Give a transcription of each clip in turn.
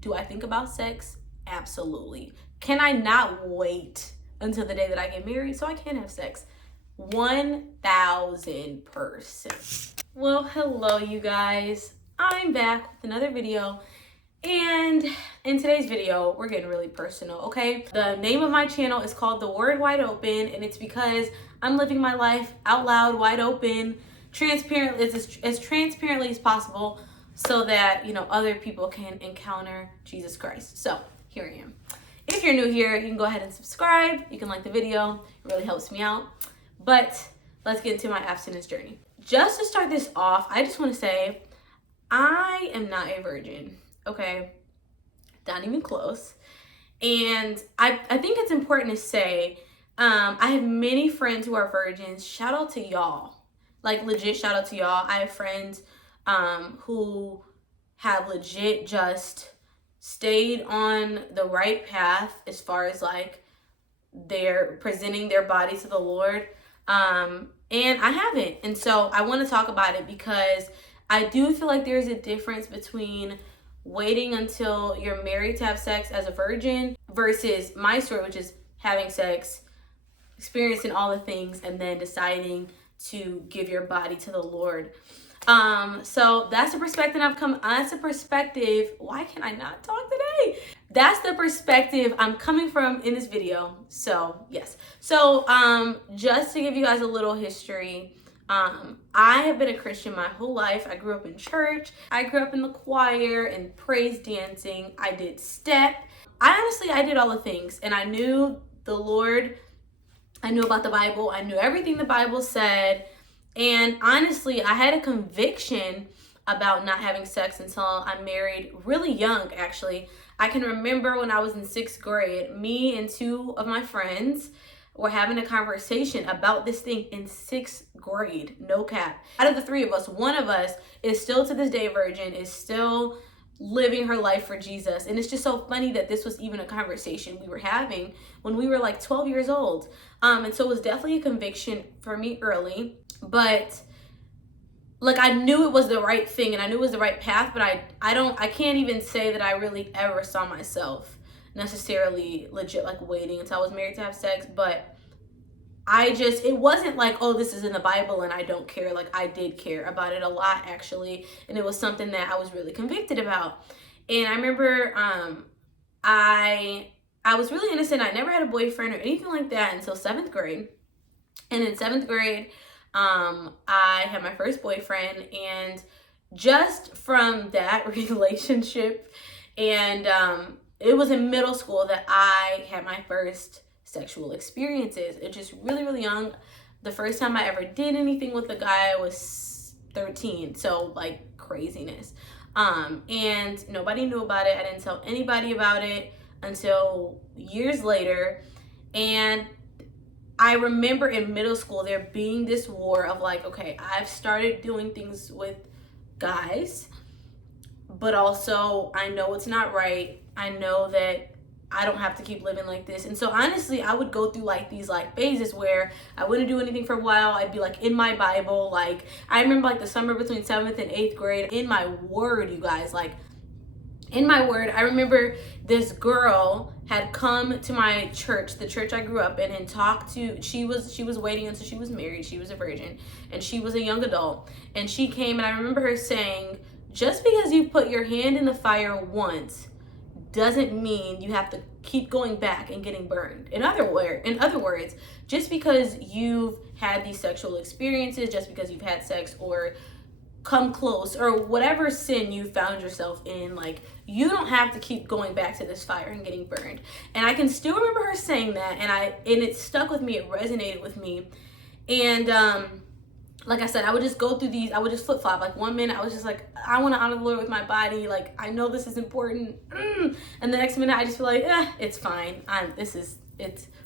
Do I think about sex? Absolutely. Can I not wait until the day that I get married so I can have sex? 1000%. Well, hello you guys. I'm back with another video. And in today's video, we're getting really personal, okay? The name of my channel is called The Word Wide Open, and it's because I'm living my life out loud, wide open, transparent, as transparently as possible, so that, you know, other people can encounter Jesus Christ. So here I am. If you're new here, you can go ahead and subscribe. You can like the video. It really helps me out. But let's get into my abstinence journey. Just to start this off, I just want to say I am not a virgin, okay? Not even close. And I think it's important to say, I have many friends who are virgins. Shout out to y'all. Like, legit shout out to y'all. I have friends who have legit just stayed on the right path as far as like they're presenting their body to the Lord. And I haven't. And so I want to talk about it because I do feel like there's a difference between waiting until you're married to have sex as a virgin versus my story, which is having sex, experiencing all the things, and then deciding to give your body to the Lord. So that's the perspective why can I not talk today? That's the perspective I'm coming from in this video. So yes. So just to give you guys a little history, I have been a Christian my whole life. I grew up in church. I grew up in the choir and praise dancing. I did step. I did all the things, and I knew the Lord. I knew about the Bible. I knew everything the Bible said. And honestly, I had a conviction about not having sex until I married really young, actually. I can remember when I was in 6th grade, me and two of my friends were having a conversation about this thing in 6th grade, no cap. Out of the three of us, one of us is still to this day virgin, is still living her life for Jesus. And it's just so funny that this was even a conversation we were having when we were like 12 years old. And so it was definitely a conviction for me early, but like I knew it was the right thing and I knew it was the right path, but I can't even say that I really ever saw myself necessarily legit like waiting until I was married to have sex. But it wasn't like, oh, this is in the Bible and I don't care. Like, I did care about it a lot, actually. And it was something that I was really convicted about. And I remember I was really innocent. I never had a boyfriend or anything like that until 7th grade. And in 7th grade, I had my first boyfriend. And just from that relationship, and it was in middle school that I had my first sexual experiences. It's just really, really young. The first time I ever did anything with a guy was 13. So like craziness. And nobody knew about it. I didn't tell anybody about it until years later. And I remember in middle school there being this war of like, okay, I've started doing things with guys, but also I know it's not right. I know that I don't have to keep living like this. And so honestly, I would go through like these like phases where I wouldn't do anything for a while. I'd be like in my Bible. Like I remember like the summer between 7th and 8th grade, in my word, you guys, like in my word. I remember this girl had come to my church, the church I grew up in, and talked to, she was waiting until she was married. She was a virgin and she was a young adult. And she came, and I remember her saying, just because you put your hand in the fire once doesn't mean you have to keep going back and getting burned. In other words, just because you've had these sexual experiences, just because you've had sex or come close or whatever sin you found yourself in, like, you don't have to keep going back to this fire and getting burned. And I can still remember her saying that, and it stuck with me. It resonated with me. And like I said, I would just go through these, I would just flip-flop. Like one minute I was just like, I want to honor the Lord with my body. Like, I know this is important. And the next minute I just feel like, it's fine.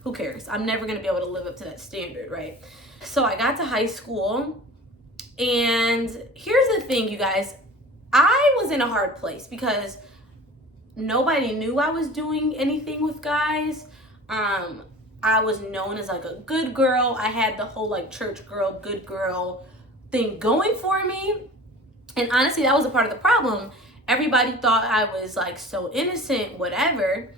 Who cares? I'm never going to be able to live up to that standard, right? So I got to high school, and here's the thing, you guys. I was in a hard place because nobody knew I was doing anything with guys. I was known as like a good girl. I had the whole like church girl, good girl thing going for me. And honestly, that was a part of the problem. everybody thought I was like so innocent, whatever.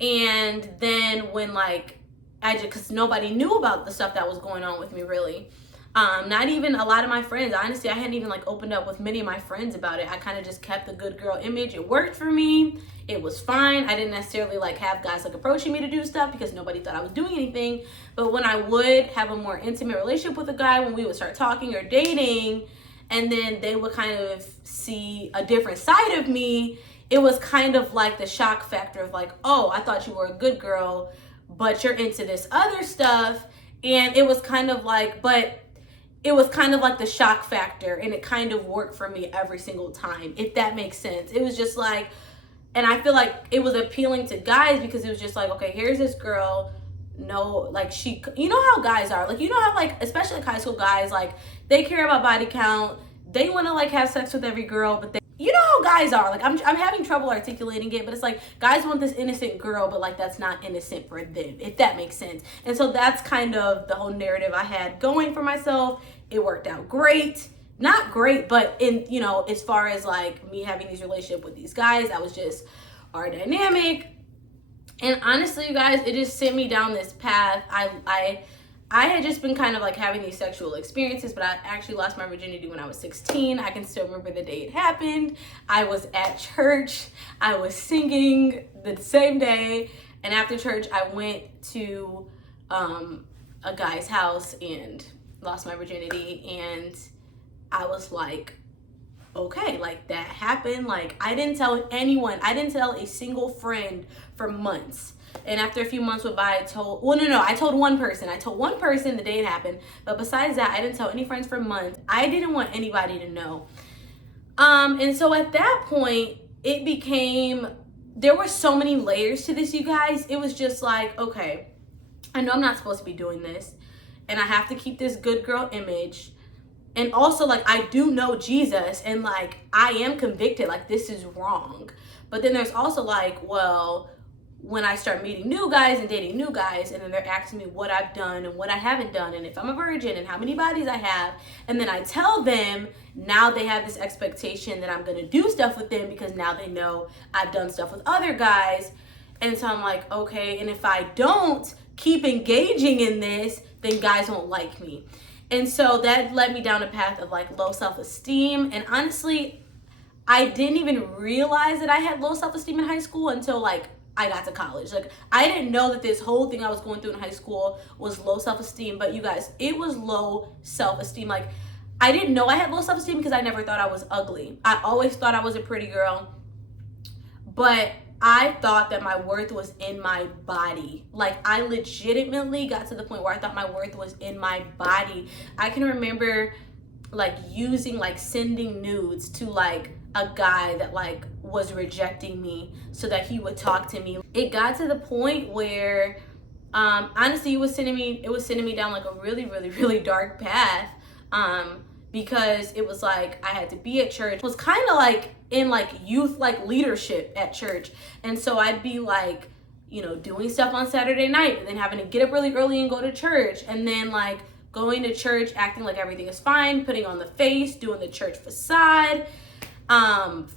And then when like because nobody knew about the stuff that was going on with me, really. Not even a lot of my friends. Honestly, I hadn't even like opened up with many of my friends about it. I kind of just kept the good girl image. It worked for me. It was fine. I didn't necessarily like have guys like approaching me to do stuff because nobody thought I was doing anything. But when I would have a more intimate relationship with a guy, when we would start talking or dating, and then they would kind of see a different side of me, it was kind of like the shock factor of like, oh, I thought you were a good girl, but you're into this other stuff. And it was kind of like, it was kind of like the shock factor, and it kind of worked for me every single time, if that makes sense. It was just like, and I feel like it was appealing to guys because it was just like, okay, here's this girl, no, like she, you know how guys are, like, you know how like, especially like high school guys, like they care about body count, they want to like have sex with every girl, but they, you know how guys are, like I'm having trouble articulating it, but it's like guys want this innocent girl, but like that's not innocent for them, if that makes sense. And so that's kind of the whole narrative I had going for myself. It worked out great. Not great, but in, you know, as far as like me having these relationships with these guys, that was just our dynamic. And honestly, you guys, it just sent me down this path. I had just been kind of like having these sexual experiences, but I actually lost my virginity when I was 16. I can still remember the day it happened. I was at church. I was singing the same day. And after church, I went to a guy's house and lost my virginity. And I was like, okay, like that happened. Like I didn't tell anyone. I didn't tell a single friend for months. And after a few months went by, I told one person. I told one person the day it happened. But besides that, I didn't tell any friends for months. I didn't want anybody to know. And so at that point, it became, there were so many layers to this, you guys. It was just like, okay, I know I'm not supposed to be doing this. And I have to keep this good girl image. And also, like, I do know Jesus, and like I am convicted, like this is wrong. But then there's also like, well, when I start meeting new guys and dating new guys, and then they're asking me what I've done and what I haven't done, and if I'm a virgin and how many bodies I have, and then I tell them, now they have this expectation that I'm gonna do stuff with them because now they know I've done stuff with other guys. And so I'm like, okay, and if I don't keep engaging in this, then guys won't like me. And so that led me down a path of like low self-esteem. And honestly, I didn't even realize that I had low self-esteem in high school until like I got to college. Like I didn't know that this whole thing I was going through in high school was low self-esteem, but you guys, it was low self-esteem. Like I didn't know I had low self-esteem because I never thought I was ugly. I always thought I was a pretty girl, but I thought that my worth was in my body. Like I legitimately got to the point where I thought my worth was in my body. I can remember like sending nudes to like a guy that like was rejecting me so that he would talk to me. It got to the point where honestly it was sending me down like a really, really, really dark path. Because it was like I had to be at church. It was kind of like in like youth like leadership at church. And so I'd be like, you know, doing stuff on Saturday night and then having to get up really early and go to church, and then like going to church acting like everything is fine, putting on the face, doing the church facade,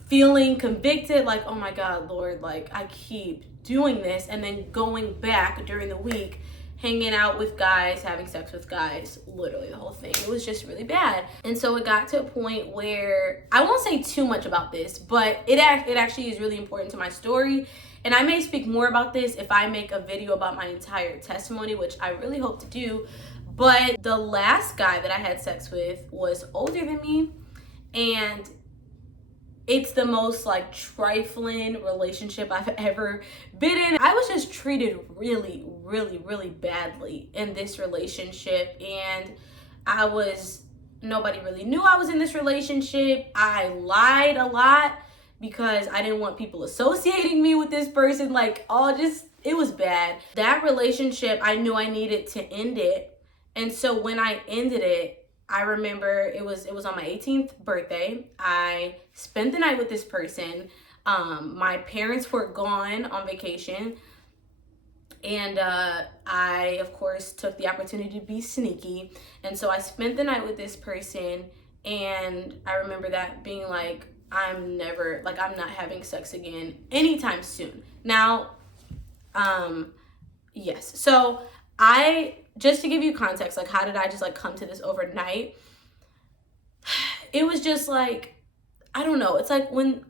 feeling convicted like, oh my God, Lord, like I keep doing this, and then going back during the week hanging out with guys, having sex with guys, literally the whole thing. It was just really bad. And so it got to a point where, I won't say too much about this, but it actually is really important to my story. And I may speak more about this if I make a video about my entire testimony, which I really hope to do. But the last guy that I had sex with was older than me, and it's the most like trifling relationship I've ever been in. I was just treated really, really, really badly in this relationship, and nobody really knew I was in this relationship. I lied a lot because I didn't want people associating me with this person. Like it was bad. That relationship, I knew I needed to end it. And so when I ended it, I remember it was on my 18th birthday. I spent the night with this person. My parents were gone on vacation. And I, of course, took the opportunity to be sneaky. And so I spent the night with this person. And I remember that being like I'm not having sex again anytime soon. Now, yes. So just to give you context, like, how did I just like come to this overnight? It was just like, I don't know. It's like when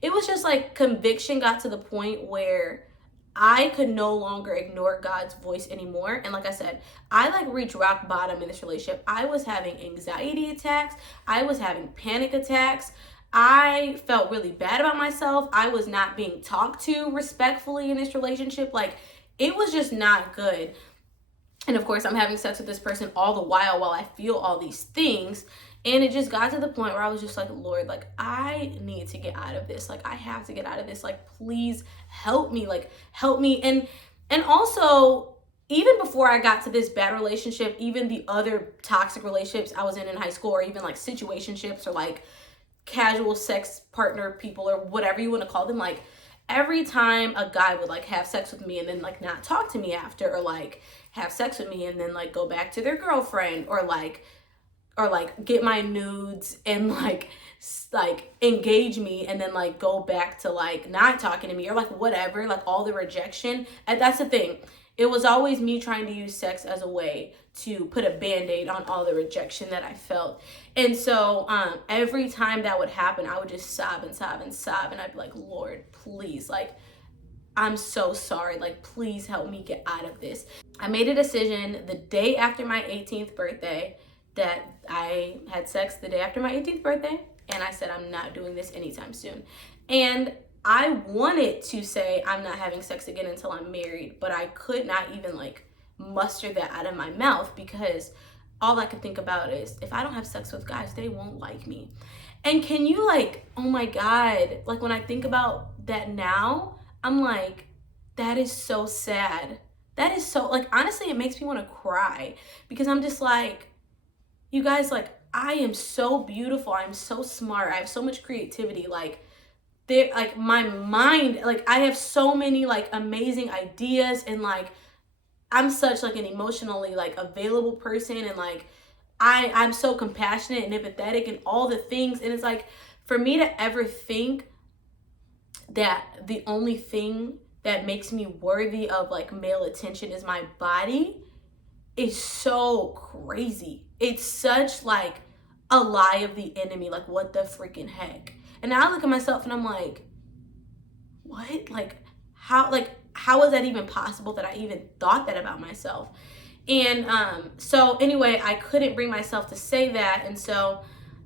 it was just like conviction got to the point where I could no longer ignore God's voice anymore. And like I said, I like reached rock bottom in this relationship. I was having anxiety attacks. I was having panic attacks. I felt really bad about myself. I was not being talked to respectfully in this relationship. Like, it was just not good. And of course, I'm having sex with this person all the while I feel all these things. And it just got to the point where I was just like, Lord, like, I need to get out of this. Like, I have to get out of this. Like, please help me. Like, help me. And also, even before I got to this bad relationship, even the other toxic relationships I was in high school, or even like situationships, or like casual sex partner people, or whatever you want to call them, like, every time a guy would like have sex with me and then like not talk to me after, or like have sex with me and then like go back to their girlfriend, or like get my nudes and like engage me and then like go back to like not talking to me, or like whatever, like all the rejection. And that's the thing. It was always me trying to use sex as a way to put a band-aid on all the rejection that I felt. And so every time that would happen, I would just sob and sob and sob. And I'd be like, Lord, please, like, I'm so sorry. Like, please help me get out of this. I made a decision the day after my 18th birthday that I had sex the day after my 18th birthday. And I said, I'm not doing this anytime soon. And I wanted to say I'm not having sex again until I'm married, but I could not even like muster that out of my mouth, because all I could think about is, if I don't have sex with guys, they won't like me. And can you like, oh my God, like when I think about that now, I'm like, that is so sad. That is so, like, honestly, it makes me want to cry, because I'm just like, you guys, like, I am so beautiful. I'm so smart. I have so much creativity. Like, like my mind, like I have so many like amazing ideas, and like I'm such like an emotionally like available person, and like I'm so compassionate and empathetic and all the things. And it's like, for me to ever think that the only thing that makes me worthy of like male attention is my body is so crazy. It's such like a lie of the enemy. Like, what the freaking heck? And now I look at myself and I'm like, what? Like, how is that even possible that I even thought that about myself? And so anyway, I couldn't bring myself to say that. And so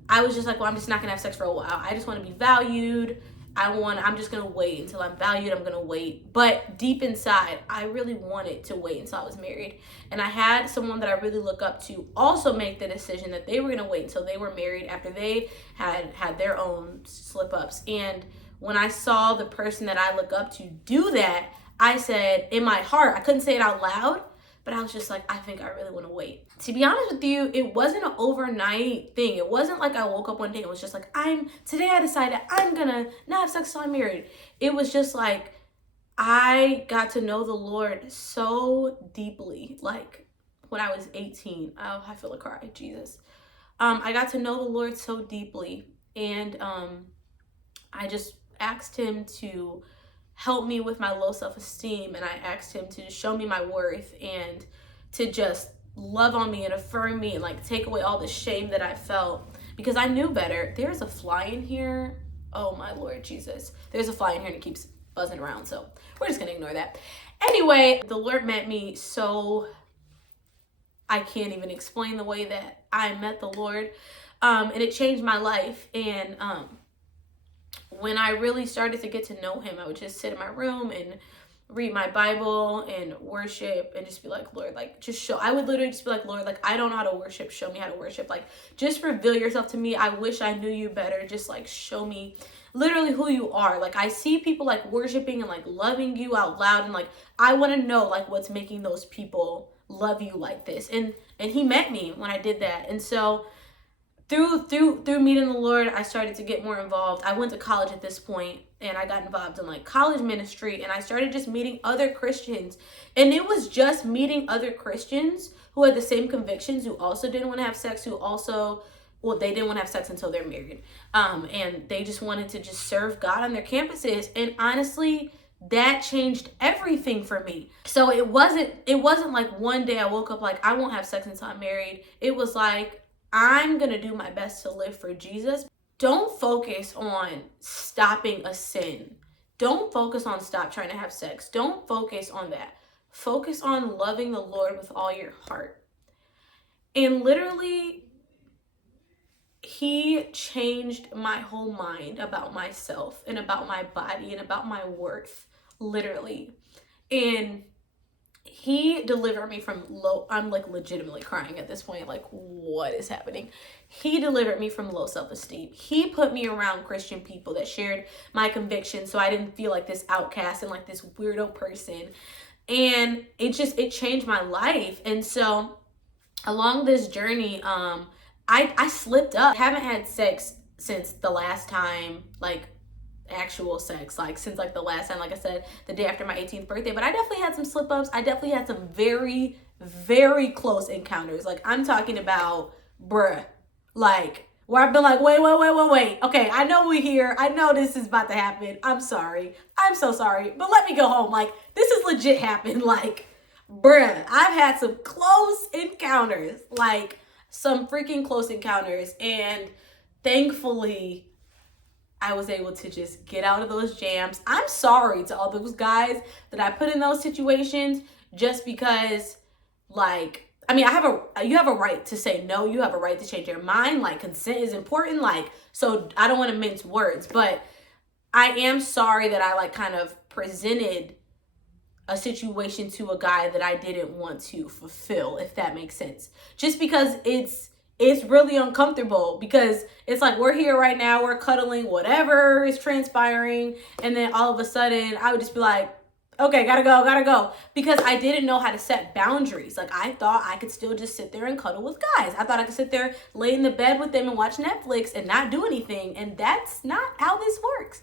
I was just like, well, I'm just not gonna have sex for a while. I just want to be valued. I'm just gonna wait until I'm valued. I'm gonna wait. But deep inside, I really wanted to wait until I was married. And I had someone that I really look up to also make the decision that they were gonna wait until they were married, after they had their own slip ups. And when I saw the person that I look up to do that, I said in my heart, I couldn't say it out loud, but I was just like, I think I really want to wait. To be honest with you, it wasn't an overnight thing. It wasn't like I woke up one day and was just like, today I decided I'm gonna not have sex till I'm married. It was just like, I got to know the Lord so deeply. Like, when I was 18, oh, I feel a cry, Jesus. I got to know the Lord so deeply, and I just asked him to help me with my low self-esteem, and I asked him to show me my worth, and to just love on me and affirm me, and like take away all the shame that I felt, because I knew better. There's a fly in here. Oh my Lord Jesus. There's a fly in here and it keeps buzzing around, so we're just gonna ignore that. Anyway, the Lord met me so, I can't even explain the way that I met the Lord, and it changed my life. And when I really started to get to know him, I would just sit in my room and read my Bible and worship, and just be like, Lord, like, just show. I would literally just be like, Lord, like, I don't know how to worship. Show me how to worship. Like, just reveal yourself to me. I wish I knew you better. Just like, show me literally who you are. Like, I see people like worshiping and like loving you out loud, and like, I want to know like what's making those people love you like this. And he met me when I did that. And so through meeting the Lord, I started to get more involved. I went to college at this point, and I got involved in like college ministry, and I started just meeting other Christians. And it was just meeting other Christians who had the same convictions, who also didn't want to have sex, who also well, they didn't want to have sex until they're married. And they just wanted to just serve God on their campuses. And honestly, that changed everything for me. So it wasn't like one day I woke up like, I won't have sex until I'm married. It was like, I'm going to do my best to live for Jesus. Don't focus on stopping a sin. Don't focus on stop trying to have sex. Don't focus on that. Focus on loving the Lord with all your heart. And literally, he changed my whole mind about myself and about my body and about my worth, literally. And he delivered me from I'm like legitimately crying at this point, like what is happening? He delivered me from low self-esteem. He put me around Christian people that shared my convictions, so I didn't feel like this outcast and like this weirdo person. And it changed my life. And so along this journey, I slipped up. I haven't had sex since the last time, like actual sex, like since like the last time, like I said, the day after my 18th birthday. But I definitely had some slip ups. I definitely had some very, very close encounters. Like I'm talking about, bruh, like where I've been like, wait. Okay, I know we're here. I know this is about to happen. I'm sorry. I'm so sorry. But let me go home. Like this is legit happened. Like, bruh, I've had some close encounters. Like some freaking close encounters. And thankfully, I was able to just get out of those jams. I'm sorry to all those guys that I put in those situations just because, like, I mean, you have a right to say no. You have a right to change your mind. Like, consent is important. Like, so I don't want to mince words, but I am sorry that I like kind of presented a situation to a guy that I didn't want to fulfill, if that makes sense. Just because it's really uncomfortable, because it's like we're here right now, we're cuddling, whatever is transpiring, and then all of a sudden I would just be like, okay, gotta go, because I didn't know how to set boundaries. Like I thought I could still just sit there and cuddle with guys. I thought I could sit there, lay in the bed with them and watch Netflix and not do anything, and that's not how this works.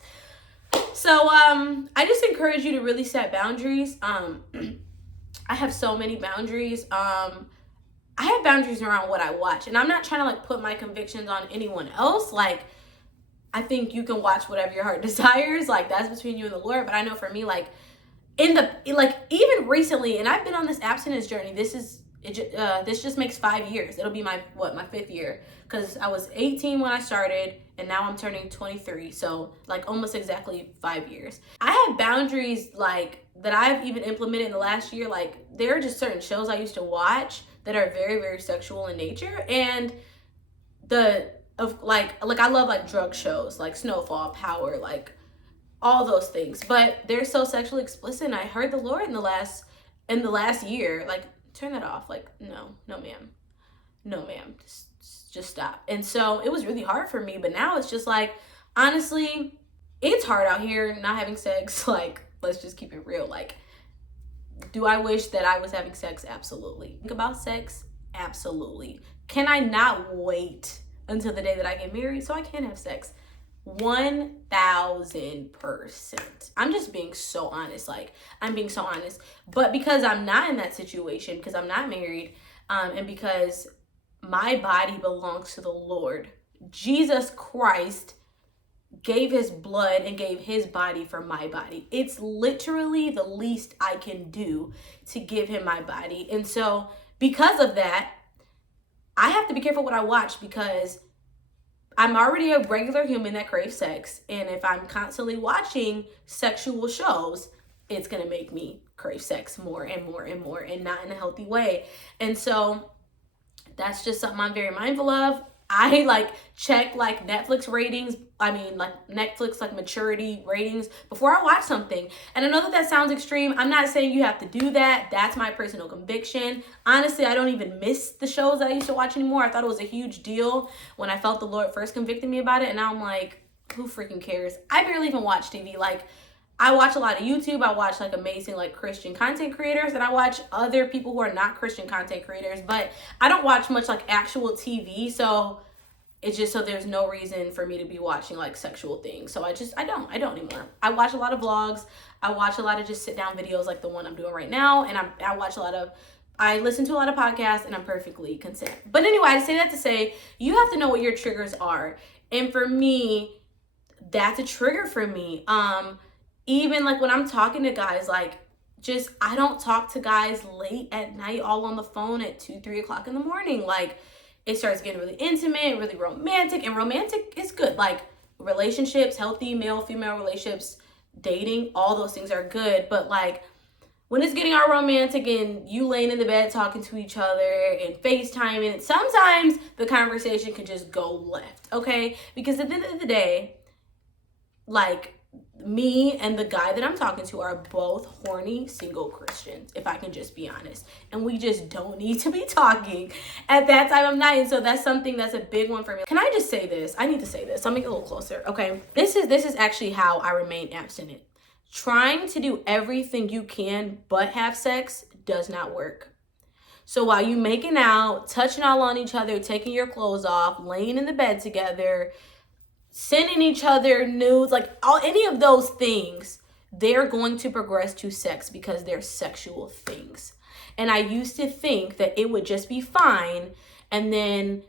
So I just encourage you to really set boundaries. I have so many boundaries. I have boundaries around what I watch, and I'm not trying to like put my convictions on anyone else. Like, I think you can watch whatever your heart desires. Like, that's between you and the Lord. But I know for me, like, even recently, and I've been on this abstinence journey. This just makes 5 years. It'll be my 5th year, because I was 18 when I started, and now I'm turning 23. So like almost exactly 5 years. I have boundaries like that I've even implemented in the last year. Like there are just certain shows I used to watch that are very, very sexual in nature, and I love like drug shows like Snowfall, Power, like all those things, but they're so sexually explicit. And I heard the Lord in the last year, like, turn that off. Like, no ma'am, just stop. And so it was really hard for me, but now it's just like, honestly, it's hard out here not having sex. Like, let's just keep it real. Like, do I wish that I was having sex? Absolutely. Think about sex? Absolutely. Can I not wait until the day that I get married so I can have sex? 1000%. I'm just being so honest. Like, I'm being so honest. But because I'm not in that situation, because I'm not married, and because my body belongs to the Lord, Jesus Christ gave his blood and gave his body for my body. It's literally the least I can do to give him my body. And so because of that, I have to be careful what I watch, because I'm already a regular human that craves sex. And if I'm constantly watching sexual shows, it's going to make me crave sex more and more and more, and not in a healthy way. And so that's just something I'm very mindful of. I like check like Netflix ratings. I mean, like Netflix, like maturity ratings before I watch something. And I know that sounds extreme. I'm not saying you have to do that. That's my personal conviction. Honestly, I don't even miss the shows that I used to watch anymore. I thought it was a huge deal when I felt the Lord first convicted me about it. And now I'm like, who freaking cares? I barely even watch TV. Like, I watch a lot of YouTube. I watch like amazing like Christian content creators, and I watch other people who are not Christian content creators, but I don't watch much like actual TV. So it's just, so there's no reason for me to be watching like sexual things. So I don't anymore. I watch a lot of vlogs. I watch a lot of just sit down videos like the one I'm doing right now. And I watch a lot of I listen to a lot of podcasts and I'm perfectly content. But anyway, I say that to say you have to know what your triggers are. And for me, that's a trigger for me. Even like when I'm talking to guys, like just I don't talk to guys late at night all on the phone at 2-3 o'clock in the morning. Like it starts getting really intimate, really romantic, and romantic is good. Like relationships, healthy male-female relationships, dating, all those things are good. But like when it's getting all romantic and you laying in the bed talking to each other and FaceTiming, sometimes the conversation can just go left, okay? Because at the end of the day, like me and the guy that I'm talking to are both horny single Christians, if I can just be honest. And we just don't need to be talking at that time of night. And so that's something that's a big one for me. Can I just say this? I need to say this. I'll make it a little closer, okay? This is actually how I remain abstinent. Trying to do everything you can but have sex does not work. So while you making out, touching all on each other, taking your clothes off, laying in the bed together, sending each other nudes, like any of those things, they're going to progress to sex because they're sexual things. And I used to think that it would just be fine and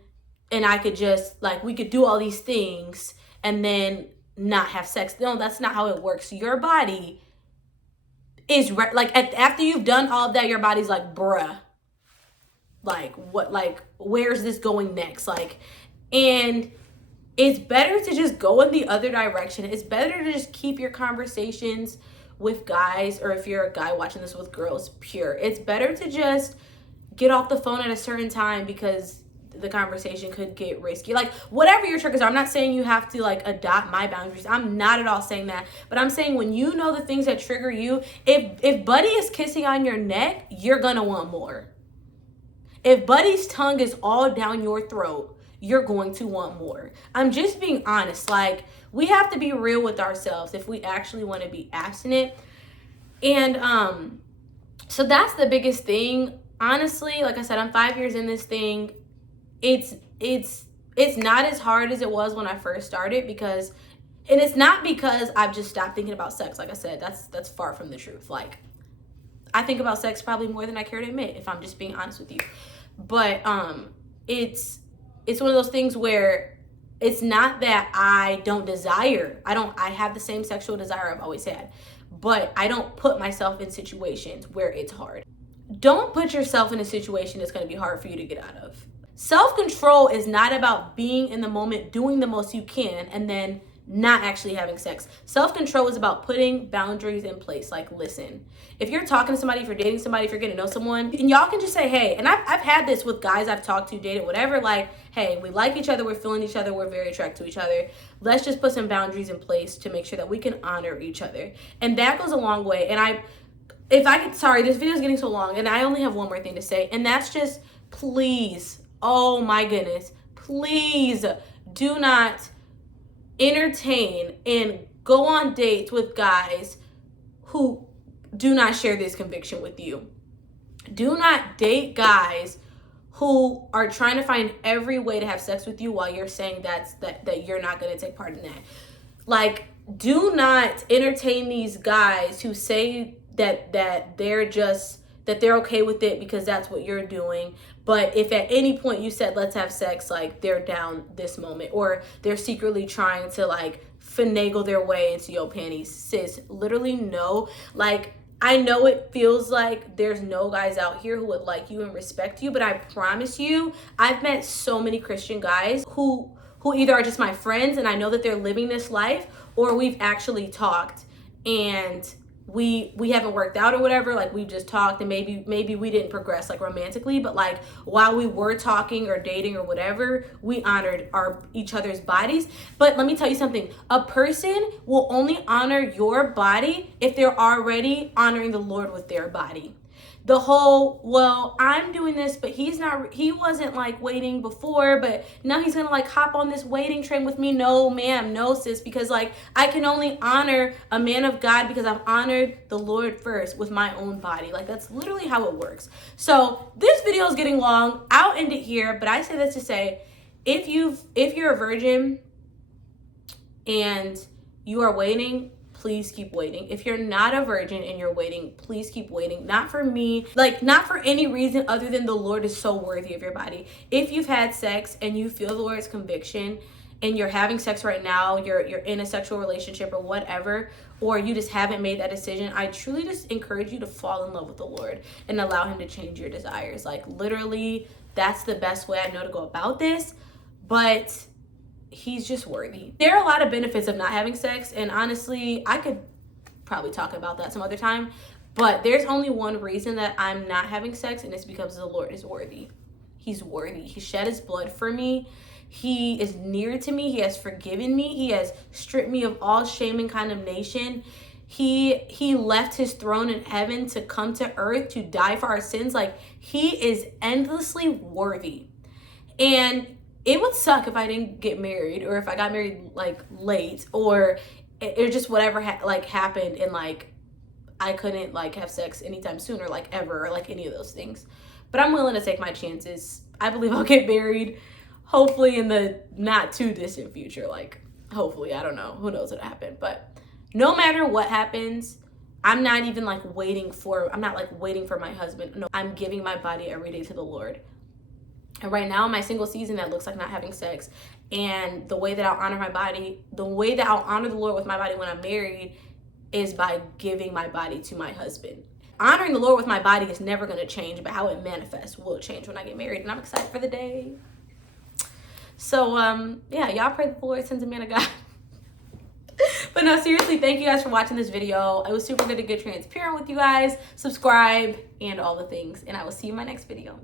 I could just like, we could do all these things and then not have sex. No, that's not how it works. Your body is after you've done all of that, your body's like, bruh, like what, like where's this going next? Like, and it's better to just go in the other direction. It's better to just keep your conversations with guys, or if you're a guy watching this with girls, pure. It's better to just get off the phone at a certain time because the conversation could get risky. Like whatever your triggers are, I'm not saying you have to like adopt my boundaries. I'm not at all saying that. But I'm saying when you know the things that trigger you, if Buddy is kissing on your neck, you're gonna want more. If Buddy's tongue is all down your throat, you're going to want more. I'm just being honest. Like we have to be real with ourselves if we actually want to be abstinent. And so that's the biggest thing. Honestly, like I said, I'm 5 years in this thing. It's not as hard as it was when I first started and it's not because I've just stopped thinking about sex. Like I said, that's far from the truth. Like I think about sex probably more than I care to admit, if I'm just being honest with you. But it's one of those things where it's not that I don't desire. I have the same sexual desire I've always had, but I don't put myself in situations where it's hard. Don't put yourself in a situation that's going to be hard for you to get out of. Self-control is not about being in the moment, doing the most you can, and then not actually having sex. Self-control is about putting boundaries in place. Like, listen, if you're talking to somebody, if you're dating somebody, if you're getting to know someone, and y'all can just say, hey, and I've had this with guys I've talked to, dated, whatever, like, hey, we like each other, we're feeling each other, we're very attracted to each other. Let's just put some boundaries in place to make sure that we can honor each other. And that goes a long way. And sorry, this video is getting so long, and I only have one more thing to say, and that's just, please, oh my goodness, please do not entertain and go on dates with guys who do not share this conviction with you. Do not date guys who are trying to find every way to have sex with you while you're saying that you're not going to take part in that. Like, do not entertain these guys who say that they're okay with it because that's what you're doing. But if at any point you said, let's have sex, like they're down this moment, or they're secretly trying to like finagle their way into your panties, sis, literally no. Like, I know it feels like there's no guys out here who would like you and respect you, but I promise you, I've met so many Christian guys who either are just my friends and I know that they're living this life, or we've actually talked and we haven't worked out or whatever, like we've just talked and maybe we didn't progress like romantically, but like while we were talking or dating or whatever, we honored each other's bodies. But let me tell you something, a person will only honor your body if they're already honoring the Lord with their body. The whole, well, I'm doing this, but he wasn't like waiting before, but now he's gonna like hop on this waiting train with me. No, ma'am, no, sis, because like I can only honor a man of God because I've honored the Lord first with my own body. Like, that's literally how it works. So this video is getting long. I'll end it here, but I say this to say, if you're a virgin and you are waiting, please keep waiting. If you're not a virgin and you're waiting, please keep waiting. Not for me, like not for any reason other than the Lord is so worthy of your body. If you've had sex and you feel the Lord's conviction and you're having sex right now, you're in a sexual relationship or whatever, or you just haven't made that decision, I truly just encourage you to fall in love with the Lord and allow him to change your desires. Like literally, that's the best way I know to go about this. But he's just worthy. There are a lot of benefits of not having sex, and honestly, I could probably talk about that some other time, but there's only one reason that I'm not having sex, and it's because the Lord is worthy. He's worthy. He shed his blood for me. He is near to me. He has forgiven me. He has stripped me of all shame and condemnation. He left his throne in heaven to come to earth to die for our sins. Like, he is endlessly worthy. And it would suck if I didn't get married, or if I got married like late, or it just whatever happened and like I couldn't like have sex anytime soon, or like ever, or like any of those things. But I'm willing to take my chances. I believe I'll get married, hopefully in the not too distant future. Like hopefully, I don't know, who knows what'll happen. But no matter what happens, I'm not like waiting for my husband. No, I'm giving my body every day to the Lord. And right now, in my single season, that looks like not having sex. And the way that I'll honor my body, the way that I'll honor the Lord with my body when I'm married is by giving my body to my husband. Honoring the Lord with my body is never going to change, but how it manifests will change when I get married. And I'm excited for the day. So, yeah, y'all pray that the Lord sends a man of God. But no, seriously, thank you guys for watching this video. It was super good to get transparent with you guys. Subscribe and all the things. And I will see you in my next video.